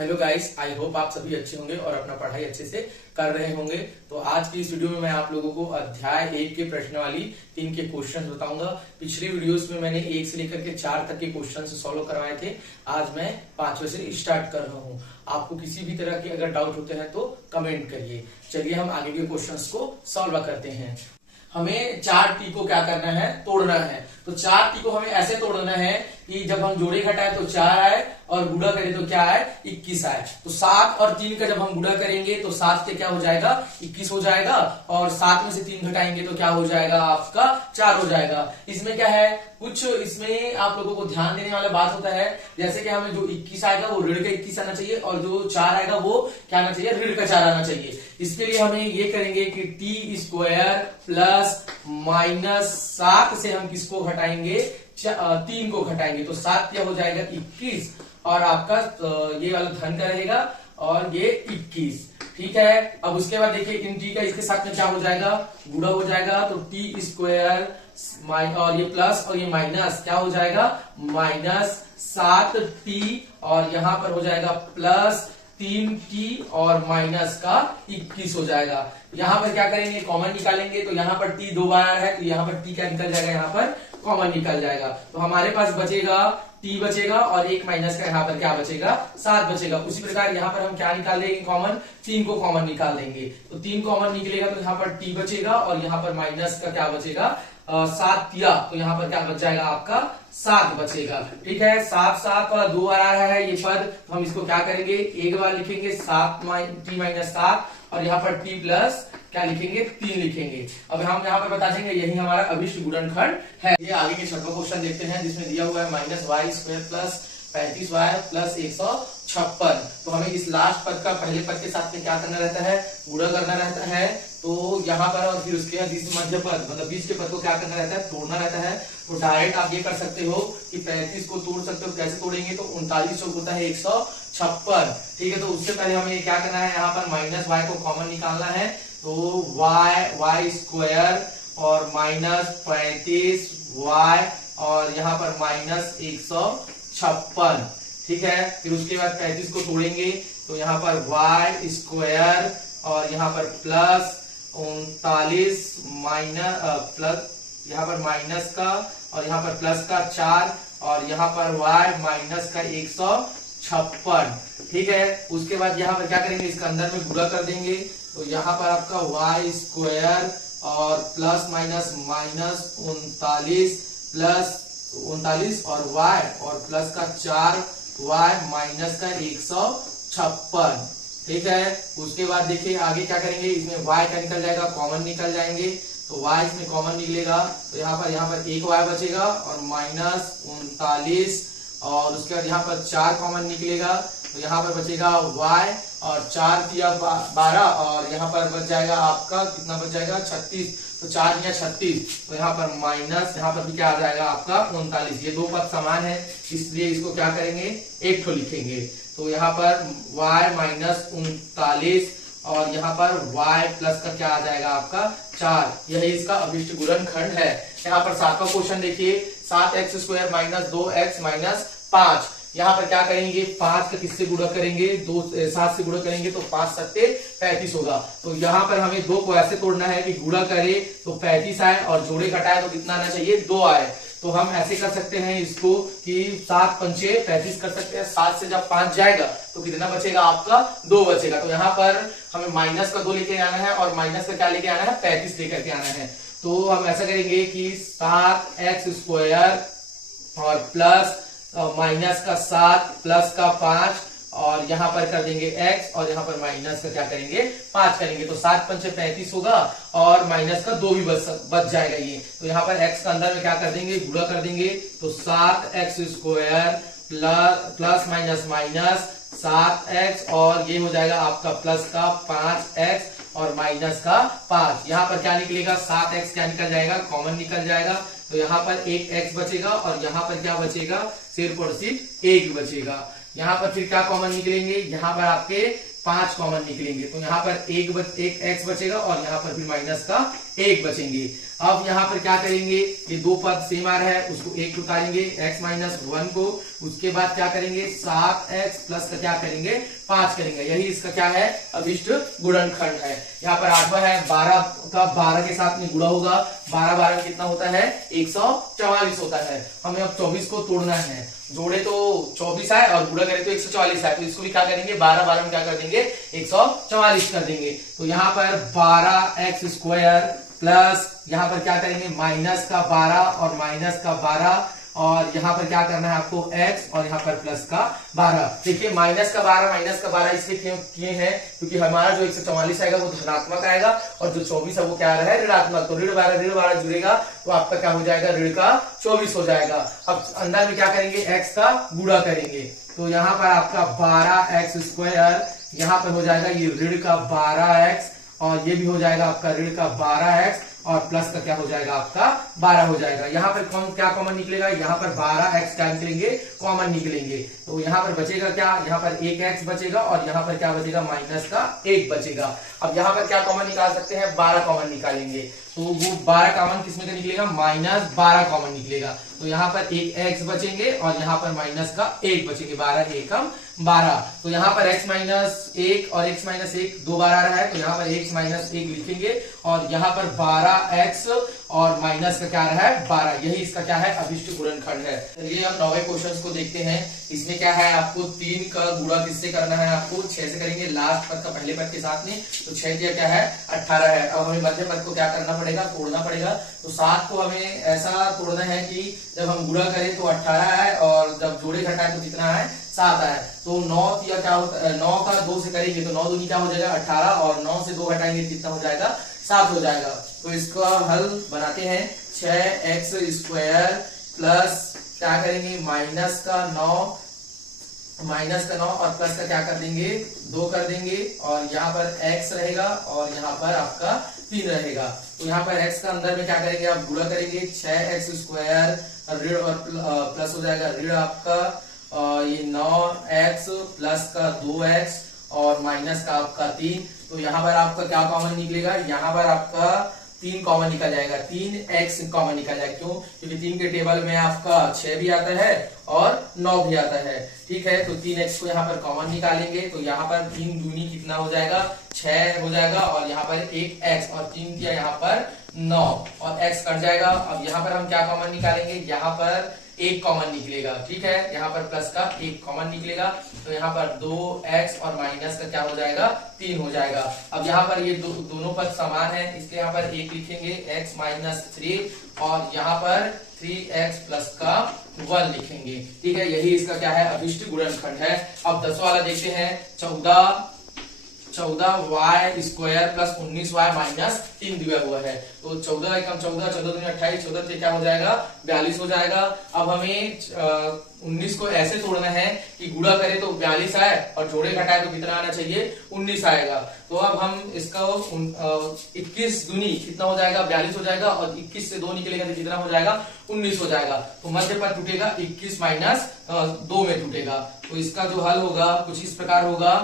Hello guys, I hope आप सभी अच्छे होंगे और अपना पढ़ाई अच्छे से कर रहे होंगे। तो आज की इस वीडियो में मैं आप लोगों को अध्याय 1 के प्रश्नावली 3 के क्वेश्चन बताऊंगा। पिछली वीडियोस में मैंने 1 से लेकर के 4 तक के क्वेश्चन सॉल्व करवाए थे। आज मैं 5वें से स्टार्ट कर रहा हूँ। आपको किसी भी तरह के अगर डाउट होते हैं तो कमेंट करिए। चलिए हम आगे के क्वेश्चन को सॉल्व करते हैं। हमें 4 टी को क्या करना है, तोड़ना है। तो 4 टी को हमें ऐसे तोड़ना है कि जब हम जोड़े घटाए तो 4 आए और गुणा करें तो क्या आए, 21 आए। तो 7 और 3 का जब हम गुणा करेंगे तो 7 से क्या हो जाएगा, 21 हो जाएगा। और 7 में से 3 घटाएंगे तो क्या हो जाएगा, आपका 4 हो जाएगा। इसमें क्या है, कुछ इसमें आप लोगों को ध्यान देने वाला बात होता है। जैसे कि हमें जो 21 आएगा वो ऋण का 21 आना चाहिए और जो 4 आएगा वो क्या आना चाहिए, ऋण का 4 आना चाहिए। इसके लिए हमें ये करेंगे कि टी स्क्वायर प्लस माइनस 7 से हम किसको घटाएंगे, 3 को घटाएंगे। तो 7 क्या हो जाएगा, 21 और आपका ये वाला धन का रहेगा और ये 21। ठीक है। अब उसके बाद देखिए इन टी का इसके साथ में क्या हो जाएगा, गुणा हो जाएगा। तो टी स्क्वायर और ये प्लस और ये माइनस क्या हो जाएगा, माइनस 7t और यहां पर हो जाएगा प्लस 3t और माइनस का 21 हो जाएगा। यहां पर क्या करेंगे, कॉमन निकालेंगे। तो यहां पर t 2 बार है तो यहां पर t क्या निकल जाएगा, यहां पर कॉमन निकल जाएगा। तो हमारे पास बचेगा t बचेगा और एक माइनस का यहाँ पर क्या बचेगा, 7 बचेगा। उसी प्रकार यहाँ पर हम क्या निकाल देंगे, कॉमन 3 को कॉमन निकाल देंगे। तो 3 कॉमन निकलेगा तो यहाँ पर t बचेगा और यहाँ पर माइनस का क्या बचेगा, 7 दिया तो यहाँ पर क्या बच जाएगा, आपका 7 बचेगा। ठीक है। 7 और 2 आ रहा है ये पद, तो हम इसको क्या करेंगे, एक बार लिखेंगे 7 t माइनस 7 और यहाँ पर t प्लस क्या लिखेंगे, 3 लिखेंगे। अब हम यहाँ पर बता देंगे यही हमारा अभिष्ट गुणनखंड है। ये आगे के छठवां क्वेश्चन देखते हैं जिसमें दिया हुआ है minus Y square plus 35y plus 156। तो हमें इस लास्ट पद का पहले पद के साथ में क्या करना रहता है, गुणा करना रहता है। तो यहाँ पर और फिर उसके बाद इस मध्य पद मतलब बीच के पद को क्या करना रहता है, तोड़ना रहता है। तो डायरेक्ट आप ये कर सकते हो कि 35 को तोड़ सकते हो। कैसे तोड़ेंगे, तो 39 चौक होता है 156। ठीक है। तो उससे पहले हमें क्या करना है, यहाँ पर माइनस वाई को कॉमन निकालना है। तो वाई स्क्वायर और माइनस 35y और यहाँ पर माइनस 156। ठीक है। फिर उसके बाद 35 को तोड़ेंगे तो यहाँ पर वाई स्क्वायर और यहाँ पर प्लस 39 माइनस प्लस यहाँ पर माइनस का और यहाँ पर प्लस का 4 और यहाँ पर y माइनस का 156। ठीक है। उसके बाद यहाँ पर क्या करेंगे, इसका अंदर में गुणा कर देंगे। तो यहाँ पर आपका वाई स्क्वायर और प्लस माइनस माइनस 39 प्लस 39 और y और प्लस का 4y माइनस का 156। ठीक है। उसके बाद देखिए आगे क्या करेंगे, इसमें y का निकल जाएगा, कॉमन निकल जाएंगे। तो y इसमें कॉमन निकलेगा तो यहाँ पर एक y बचेगा और माइनस 39 और उसके बाद यहाँ पर 4 कॉमन निकलेगा। तो यहाँ पर बचेगा y और 4 दिया 12 और यहाँ पर बच जाएगा आपका कितना बच जाएगा, 36। तो 4 दिया 36 तो यहाँ पर माइनस, यहाँ पर भी क्या आ जाएगा आपका 39। ये दो पद समान है इसलिए इसको क्या करेंगे, एक ठो लिखेंगे। तो यहाँ पर y माइनस 39 और यहाँ पर y प्लस का क्या आ जाएगा आपका 4। यही इसका अभिष्ट गुणनखंड है। यहाँ पर 7वां क्वेश्चन देखिए, 7x square minus 2x minus 5। यहाँ पर क्या करेंगे, 5 का किससे गुणा करेंगे, 7 से गुणा करेंगे तो 5 सत्ते 35 होगा। तो यहाँ पर हमें 2 को ऐसे तोड़ना है कि गुणा करे तो 35 आए और जोड़े घटाए तो कितना आना चाहिए, 2 आए। तो हम ऐसे कर सकते हैं इसको कि 7 पंचे 35 कर सकते हैं। 7 से जब 5 जाएगा तो कितना बचेगा, आपका 2 बचेगा। तो यहाँ पर हमें माइनस का 2 लेके आना है और माइनस का क्या लेके आना है, 35 लेकर के आना है। तो हम ऐसा करेंगे कि 7x स्क्वायर और प्लस माइनस का 7 प्लस का 5 और यहाँ पर कर देंगे x और यहाँ पर माइनस का क्या करेंगे, 5 करेंगे। तो 7 पंचे 35 होगा और माइनस का 2 भी बच जाएगा ये। तो यहाँ पर x का अंदर में क्या कर देंगे, गुणा कर देंगे। तो 7x square plus minus minus 7x और ये हो जाएगा आपका प्लस का 5x और माइनस का 5। यहाँ पर क्या निकलेगा, 7x क्या निकल जाएगा, कॉमन निकल जाएगा। तो यहाँ पर एक x बचेगा और यहाँ पर क्या बचेगा, सिर्फ और सिर्फ 1 बचेगा। यहाँ पर फिर क्या कॉमन निकलेंगे, यहाँ पर आपके 5 कॉमन निकलेंगे। तो यहाँ पर एक x बचेगा और यहाँ पर फिर माइनस का 1 बचेंगे। अब यहाँ पर क्या करेंगे, ये दो पद सेम आ रहा है, उसको 1 उतारेंगे x माइनस 1 को, उसके बाद क्या करेंगे 7x प्लस का क्या करेंगे 5 करेंगे। यही इसका क्या है, अभिष्ट गुणनखंड है। यहाँ पर 8वां है, 12 का 12 के साथ में गुणा होगा, 12 12 में कितना होता है 144 होता है। हमें अब 24 को तोड़ना है, जोड़े तो 24 है और गुणा करें तो 144 है, तो इसको भी क्या करेंगे 12 12 में क्या कर देंगे 144 कर देंगे। तो यहाँ पर 12x स्क्वायर प्लस यहाँ पर क्या करेंगे माइनस का 12 और माइनस का 12 और यहाँ पर क्या करना है आपको x और यहाँ पर प्लस का 12। देखिए माइनस का 12 माइनस का 12 इसलिए क्यों किए हैं क्योंकि हमारा जो 144 आएगा वो धनात्मक आएगा और जो 24 है वो क्या आ रहा है ऋणात्मक। तो ऋण 12 जुड़ेगा तो आपका क्या हो जाएगा ऋण का 24 हो जाएगा। अब अंदर में क्या करेंगे x का गुणा करेंगे, तो यहाँ पर आपका 12x स्क्वायर, यहाँ पर हो जाएगा ये ऋण का 12x और ये भी हो जाएगा आपका ऋण का 12x और प्लस का क्या हो जाएगा आपका 12 हो जाएगा। यहाँ पर क्या कॉमन निकलेगा, यहाँ पर 12x क्या निकलेंगे कॉमन निकलेंगे, तो यहाँ पर बचेगा क्या, यहाँ पर 1x बचेगा और यहाँ पर क्या बचेगा माइनस का 1 बचेगा। अब यहाँ पर क्या कॉमन निकाल सकते हैं 12 कॉमन निकालेंगे, तो वो 12 कॉमन किसमें का निकलेगा माइनस 12 कॉमन निकलेगा। तो यहाँ पर एक x बचेंगे और यहाँ पर माइनस का 1 बचेंगे, 12 एकम 12। तो यहाँ पर x माइनस 1 और x माइनस 1 दो बार आ रहा है, तो यहाँ पर x माइनस 1 लिखेंगे और यहाँ पर 12x और माइनस का क्या आ रहा है 12। यही इसका क्या है अभिष्ट गुणनखंड है। चलिए हम 9वें क्वेश्चन को देखते हैं। इसमें क्या है आपको 3 का गुणा किससे करना है, आपको 6 से करेंगे, लास्ट पद का पहले पद के साथ में, तो 6 दिया क्या है 18 है। अब हमें मध्य पद को क्या करना पड़ेगा तोड़ना पड़ेगा। तो 7 को हमें ऐसा तोड़ना है कि जब हम गुणा करें तो 18 है और जब जोड़े घटाए तो कितना है 7 है। तो 9 या क्या होता है 9 का 2 से करेंगे तो 9 दूनी क्या हो जाएगा 18 और 9 से 2 घटाएंगे कितना हो जाएगा 7 हो जाएगा। तो इसका हल बनाते हैं 6x स्क्वायर प्लस क्या करेंगे माइनस का 9 और प्लस का क्या कर देंगे 2 कर देंगे और यहाँ पर x रहेगा और यहाँ पर आपका 3 रहेगा। तो यहाँ पर x का अंदर में क्या करेंगे आप गुणा करेंगे 6x स्क्वायर ऋण और प्लस हो जाएगा ऋण आपका ये 9x प्लस का 2x और माइनस का आपका 3। तो यहाँ पर आपका क्या कॉमन निकलेगा, यहाँ पर आपका 3 कॉमन निकल जाएगा, 3x कॉमन निकल जाएगा। क्यों, क्योंकि 3 के टेबल में आपका 6 भी आता है और 9 भी आता है। ठीक है, तो 3x को यहाँ पर कॉमन निकालेंगे तो यहाँ पर 3 दूनी कितना हो जाएगा 6 हो जाएगा और यहाँ पर एक x और 3 किया यहाँ पर 9 और x कट जाएगा। अब यहाँ पर हम क्या कॉमन निकालेंगे, यहाँ पर 1 कॉमन निकलेगा। ठीक है, यहाँ पर प्लस का 1 कॉमन निकलेगा तो यहाँ पर 2x और माइनस का क्या हो जाएगा 3 हो जाएगा। अब यहाँ पर ये दोनों पद समान है इसलिए यहाँ पर 1 लिखेंगे x माइनस 3 और यहाँ पर 3x प्लस का 1 लिखेंगे। ठीक है, यही इसका क्या है अभिष्ट गुणनखंड है। अब 10वां वाला देखते हैं, 14y square plus 19y minus 3 दिया हुआ है। तो 14 एकम 14, 14 दूनी 28, 14 से क्या हो जाएगा 42 हो जाएगा। अब हमें 19 को ऐसे तोड़ना है कि गुणा करें तो 42 आए और जोड़े घटाए तो कितना आना चाहिए 19 आएगा। तो अब हम इसका 21 दूनी कितना हो जाएगा 42 हो जाएगा और 21 से 2 निकलेगा तो कितना हो जाएगा 19 हो जाएगा। तो मध्य पद टूटेगा 21 माइनस 2 में टूटेगा। तो इसका जो हल होगा कुछ इस प्रकार होगा,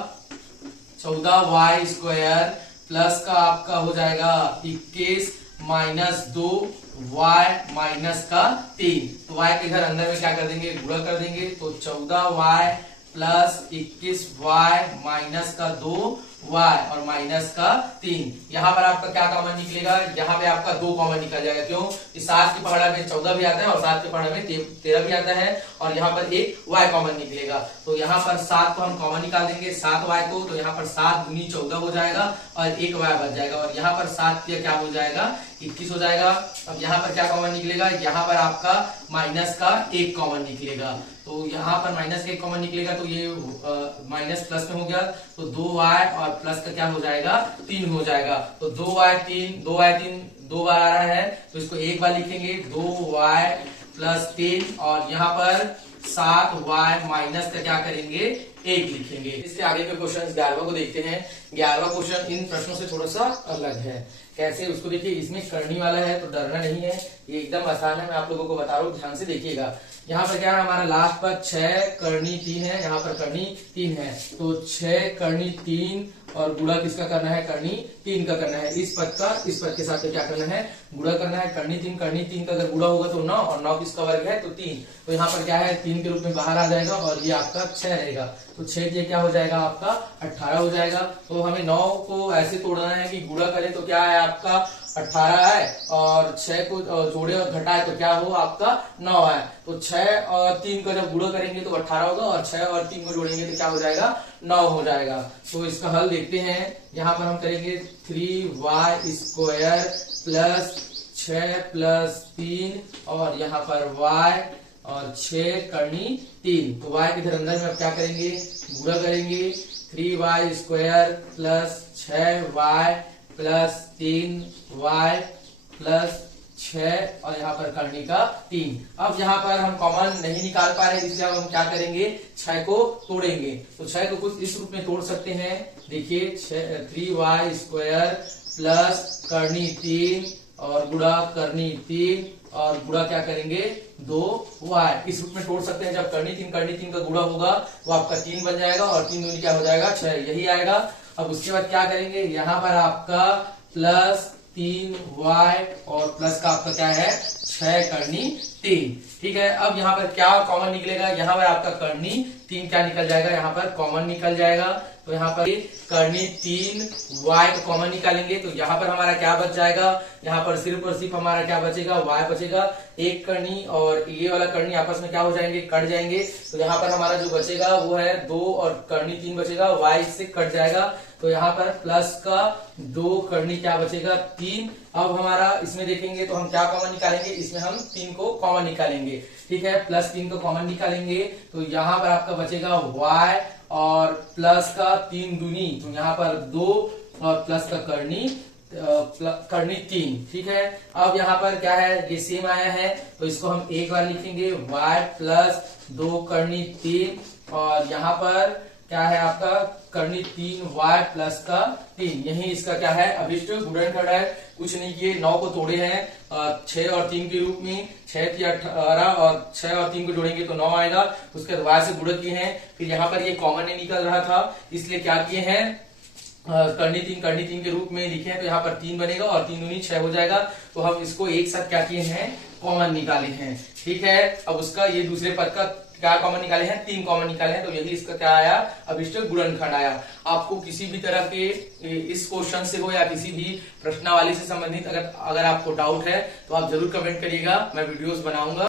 14y स्क्वायर प्लस का आपका हो जाएगा 21 माइनस 2y माइनस का 3। तो y के घर अंदर में क्या कर देंगे गुणा कर देंगे। तो 14y प्लस 21y माइनस का 2y और माइनस का 3। यहाँ पर आपका क्या कॉमन निकलेगा, यहाँ पे आपका 2 कॉमन निकल जाएगा। क्यों, इस 7 की पहाड़ा में 14 भी आता है और 7 की पहाड़ा में 13 भी आता है और यहाँ पर एक y कॉमन निकलेगा। तो यहाँ पर 7 को हम कॉमन निकाल देंगे 7y को, तो यहाँ पर 7 दूनी 14 हो जाएगा और एक y बच जाएगा और यहाँ पर 7 क्या हो जाएगा 21 हो जाएगा। अब यहाँ पर क्या कॉमन निकलेगा, यहाँ पर आपका माइनस का 1 कॉमन निकलेगा। तो यहाँ पर माइनस का 1 कॉमन निकलेगा तो ये माइनस प्लस में हो गया तो 2y और प्लस का क्या हो जाएगा 3 हो जाएगा। तो 2y3 2 बार आ रहा है तो इसको एक बार लिखेंगे 2y प्लस 3 और यहाँ पर 7y माइनस का क्या करेंगे 1 लिखेंगे। इसके आगे के क्वेश्चन 11वां को देखते हैं। 11वां क्वेश्चन इन प्रश्नों से थोड़ा सा अलग है। कैसे उसको देखिए, इसमें करनी वाला है तो डरना नहीं है, ये एकदम आसान है, मैं आप लोगों को बता रहा हूँ, ध्यान से देखिएगा। यहाँ पर क्या है हमारा लास्ट पर 6 करनी 3 है, यहाँ पर करनी 3 है। तो 6 करनी 3 और गुणा किसका करना है, कर्णी 3 का करना है। इस पद के साथ क्या करना है, गुणा करना है। कर्णी 3 का अगर गुणा होगा तो 9, और 9 किसका वर्ग है, तो 3। तो यहाँ पर क्या है, 3 के रूप में बाहर आ जाएगा और ये आपका 6 रहेगा। तो 6 ये क्या हो जाएगा आपका 18 हो जाएगा। तो हमें 9 को ऐसे तोड़ना है कि गुणा करें तो क्या है आपका 18 है, और 6 को जोड़े और घटाए तो क्या हो आपका 9 है। तो 6 और 3 का जब गुणा करेंगे तो 18 होगा, और 6 और 3 को जोड़ेंगे तो क्या हो जाएगा 9 हो जाएगा। तो इसका हल देखते हैं। यहाँ पर हम करेंगे 3y² प्लस 6 प्लस 3 और यहाँ पर y और 6 करनी 3। तो y के इधर अंदर में अब क्या करेंगे, गुणा करेंगे। 3y² plus 6y plus 3y plus 6 और यहाँ पर करनी का 3। अब यहाँ पर हम कॉमन नहीं निकाल पा रहे, इसलिए हम क्या करेंगे, 6 को तोड़ेंगे। तो 6 को कुछ इस रूप में तोड़ सकते हैं। देखिए 3y² प्लस करनी 3 और गुणा करनी 3 और गुणा क्या करेंगे 2y, इस रूप में तोड़ सकते हैं। जब करनी 3 का गुणा होगा वो आपका 3 बन जाएगा, और 3 दूनी क्या हो जाएगा 6, यही आएगा। अब उसके बाद क्या करेंगे, यहाँ पर आपका प्लस 3y और प्लस का आपका क्या है 6 करनी 3। ठीक है, अब यहाँ पर क्या कॉमन निकलेगा, यहाँ पर आपका करनी 3 क्या निकल जाएगा, यहाँ पर कॉमन निकल जाएगा। तो यहाँ पर करनी 3y को कॉमन निकालेंगे तो यहाँ पर हमारा क्या बच जाएगा, यहाँ पर सिर्फ और सिर्फ हमारा क्या बचेगा, y बचेगा। एक करनी और ये वाला करनी आपस में क्या हो जाएंगे, कट जाएंगे। तो यहाँ पर हमारा जो बचेगा वो है 2 और करनी 3 बचेगा, y इससे कट जाएगा। तो यहाँ पर प्लस का 2 करनी क्या बचेगा 3। अब हमारा इसमें देखेंगे तो हम क्या कॉमन निकालेंगे, इसमें हम 3 को कॉमन निकालेंगे। ठीक है, प्लस 3 को कॉमन निकालेंगे तो यहाँ पर आपका बचेगा y और प्लस का 3 दूनी, तो यहाँ पर 2 और प्लस का करनी 3। ठीक है, अब यहाँ पर क्या है, ये सेम आया है तो इसको हम एक बार लिखेंगे y प्लस 2 करनी 3 और यहाँ पर क्या है आपका करनी 3y प्लस का 3। यही इसका क्या है, अभिष्ट गुणनखंड है। कुछ नहीं किए, 9 को तोड़े हैं 6 और 3 के रूप में, 6 की 18 और 6 और 3 को जोड़ेंगे तो 9 आएगा। उसके बाद y से गुणा किए हैं, फिर यहाँ पर ये कॉमन नहीं निकल रहा था इसलिए क्या किए हैं, करनी 3 के रूप में लिखे हैं। तो यहाँ पर 3 बनेगा और 3 दूनी 6 हो जाएगा। तो हम इसको एक साथ क्या किए हैं, कॉमन निकाले हैं। ठीक है, अब उसका ये दूसरे पद का क्या कॉमन निकाले हैं, 3 कॉमन निकाले हैं। तो यही इसका क्या आया, अभिष्ट गुणनखंड आया। आपको किसी भी तरह के इस क्वेश्चन से हो या किसी भी प्रश्नावली से संबंधित अगर आपको डाउट है तो आप जरूर कमेंट करिएगा, मैं वीडियोस बनाऊंगा।